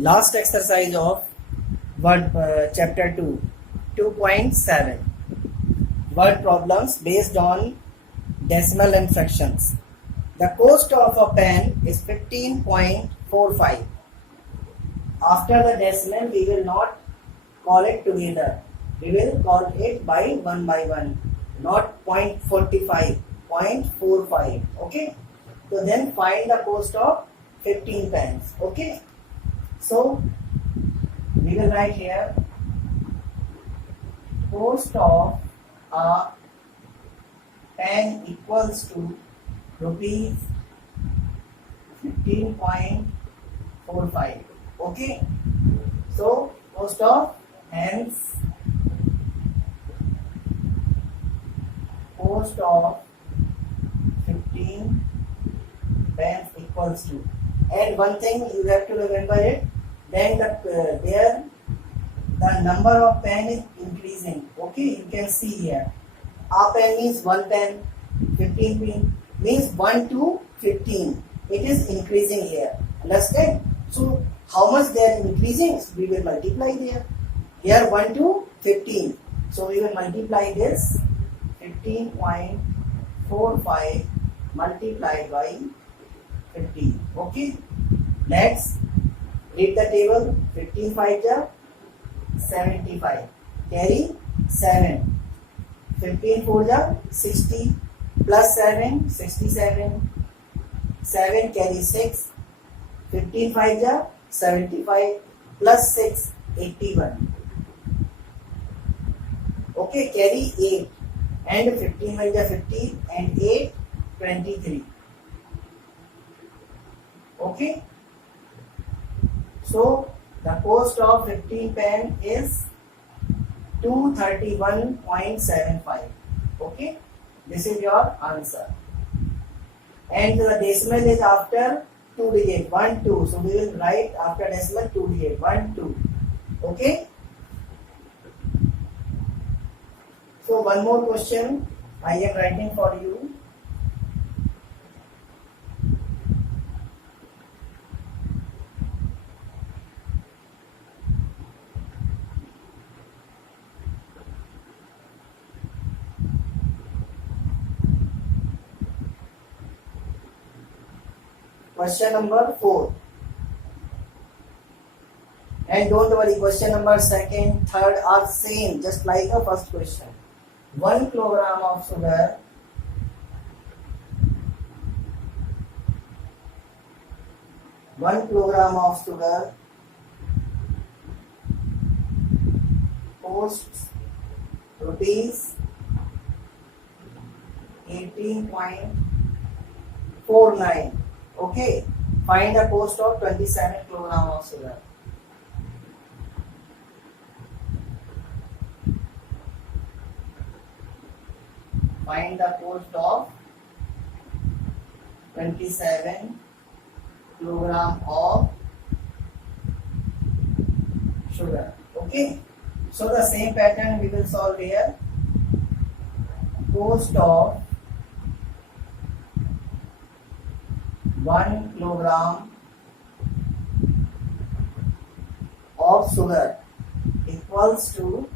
Last exercise of word chapter 2 2.7 word problems based on decimal and fractions. The cost of a pen is 15.45. After the decimal we will not call it together, we will call it by one, not 0.45, 0.45. Okay, so then find the cost of 15 pens. Okay, so we will write here cost of a pen equals to rupees 15.45. Okay, so cost of hence cost of 15 pens equals to, and one thing you have to remember it, then there the number of pen is increasing. Okay, you can see here a pen means one pen, 15 pen means 1 to 15, it is increasing here, understand? So how much they are increasing, we will multiply there. Here 1 to 15, so we will multiply this 15.45 multiplied by 15. Okay, let's read the table. 15 5 ja 75, carry 7. 15 4 ja 60, plus 7 67, 7 carry 6. 15 5 ja 75, plus 6 81. Okay, carry 8, and 15 1 ja 50, and 8 23. Okay, so the cost of 15 pen is 231.75. Okay, this is your answer, and the decimal is after 2 digit 1 2, so we will write after decimal 2 digit 1 2. Okay, so one more question I am writing for you. Question number 4, and don't worry, question number second, third are same, just like the first question. 1 kilogram of sugar, 1 kilogram of sugar costs rupees 18.49. Okay, find the cost of 27 kilogram of sugar. Find the cost of 27 kilogram of sugar. Okay, so the same pattern we will solve here. Cost of 1 kilogram of sugar equals to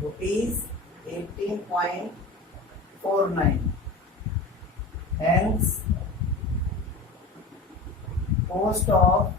rupees 18.49. Hence, cost of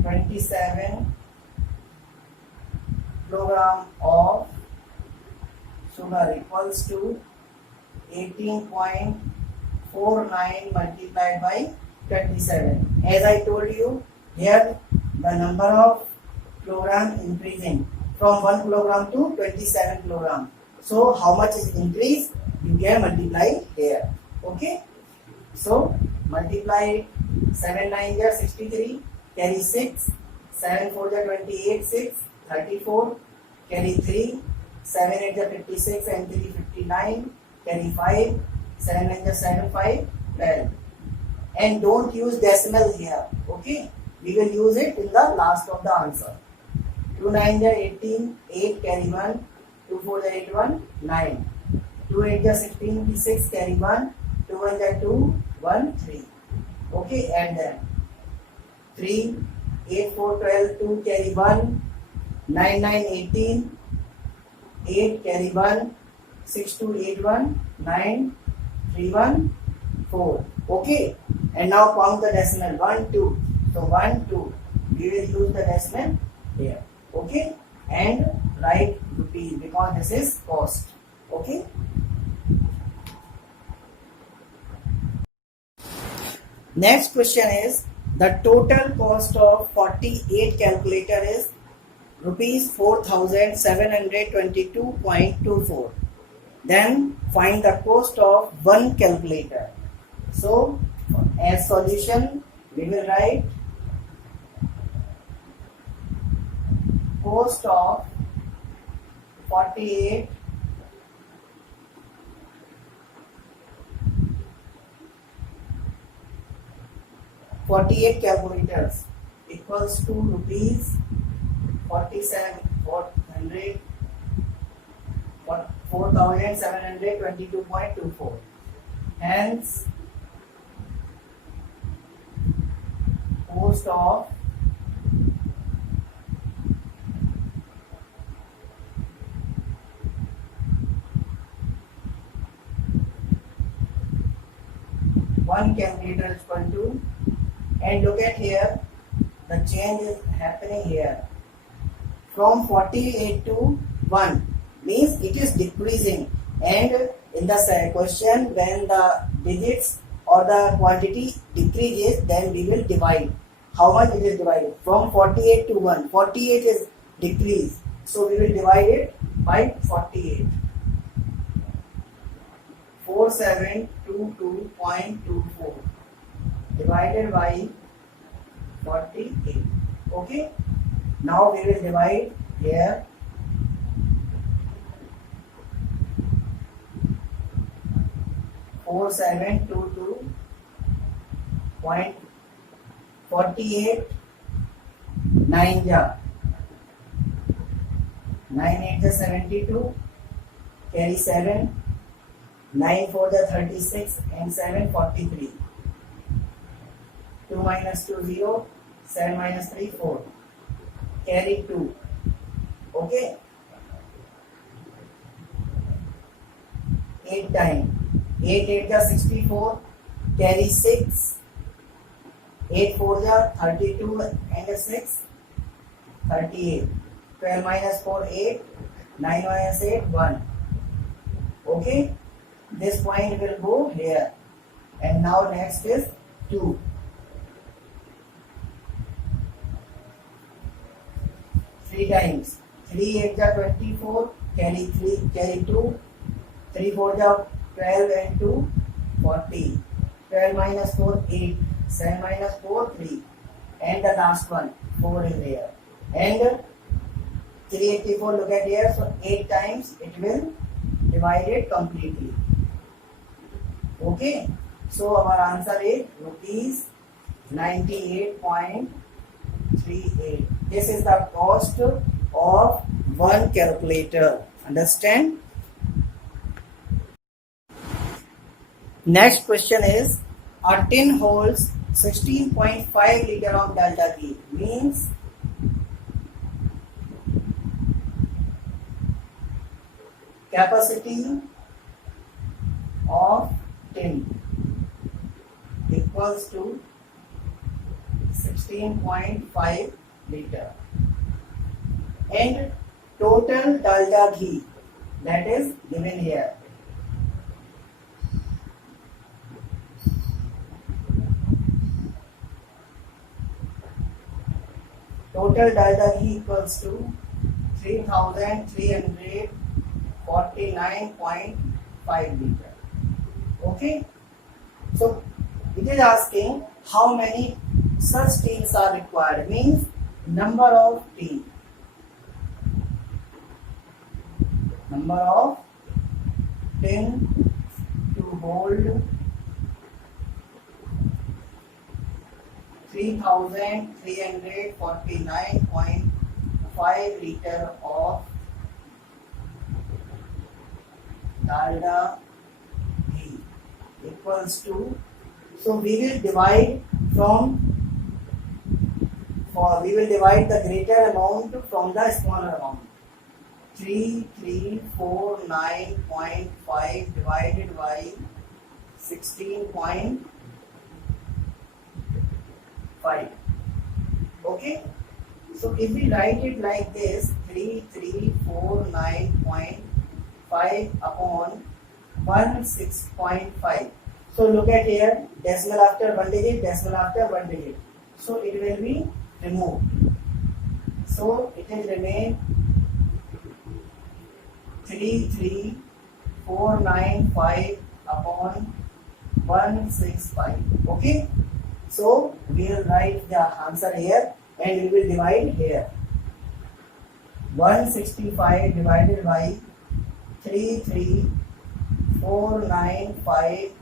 27 kilogram of sugar equals to 18.49 multiplied by 27. As I told you, here the number of kilogram increasing from 1 kilogram to 27 kilogram. So how much is increase? You can multiply here. Okay, so multiply 7 9 ja 63, carry 6, 7 4 ja 28, 6 34, carry 3, 7 8 ja 56, and 3 59, carry 5, 7 9 ja 7 5 12. And don't use decimal here. Okay, we will use it in the last of the answer. 2 9 ja 18, 8 carry 1, 2 4 ja 81, 9, 2 8 ja 16, 6 carry 1, 2 1 ja 2, 1 3. Okay, add them. 3, 8, 4, 12, 2 carry 1, 9, 9, 18, 8 carry 1, 6, 2, 8, 1, 9, 3, 1, 4. Okay, and now count the decimal 1, 2. So 1, 2. We will use the decimal here. Okay, and write rupees because this is cost. Okay. Next question is the total cost of 48 calculator is rupees 4,722.24. Then find the cost of one calculator. So as solution we will write cost of 48 calculators equals to rupees 4,722.24. Hence, cost of one calculator is equal to, and look at here, the change is happening here from 48 to 1 means it is decreasing, and in the question when the digits or the quantity decreases then we will divide. How much it is divided? From 48 to 1. 48 is decrease, so we will divide it by 48. 4722.24 divided by 48. Okay, now we will divide here 4722.48 9 ja 9 8 ja 72 carry 7 9 4 ja 36 and 7 43 2 minus 2 0 7 minus 3 4 carry 2. Okay, 8 times 8 8 ja 64 carry 6 8 4 ja 32 and 6 38 12 minus 4 8 9 minus 8 1. Okay, this point will go here, and now next is 2. 3 times 3 8 ja 24 carry 3 carry 2 3 4 ja 12 and 2 40 12 minus 4 8 7 minus 4 3 and the last one 4 is there, and 384 look at here, so 8 times it will divide it completely. Okay, so our answer is rupees 98.38. This is the cost of one calculator. Understand? Next question is a tin holds 16.5 liter of delta ghee, means capacity of tin equals to 16.5 liter, and total dalda ghee that is given here. Total dalda ghee equals to 3,349.5 liter. Okay, so it is asking how many such tins are required, means number of tin. Number of tin to hold 3,349.5 liter of dalda ghee equals to, so we will divide from we will divide the greater amount from the smaller amount. 3349.5 divided by 16.5. Okay, so if we write it like this, 3349.5 upon 16.5. So look at here, decimal after one digit, decimal after one digit. So it will be removed. So it will remain 33495 upon 165. Okay. So we will write the answer here and we will divide here. 165 divided by 33495.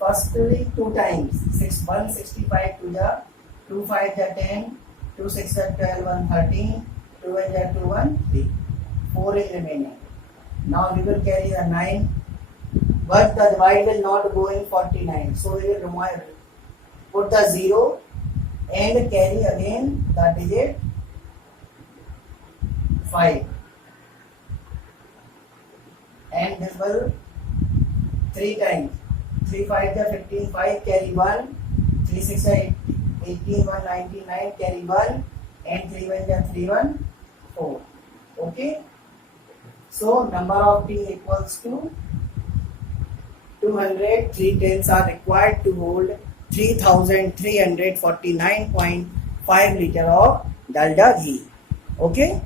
Firstly 2 times 165 to the 2 5 the 10, 2 6 the 12, 1 13, 2 1 the 2 1 3. 4 is remaining. Now we will carry the 9, but the divide will not go in 49. So we will put the 0 and carry again the digit 5. And this will 3 times. 3 5 the 15, 5 carry 1, 3 6 the 18, 1 19, 9 carry 1, and 3 1 the 3 1 4. Okay. So number of T equals to 200. 3 tens are required to hold 3349.5 liter of dalda ghee. Okay.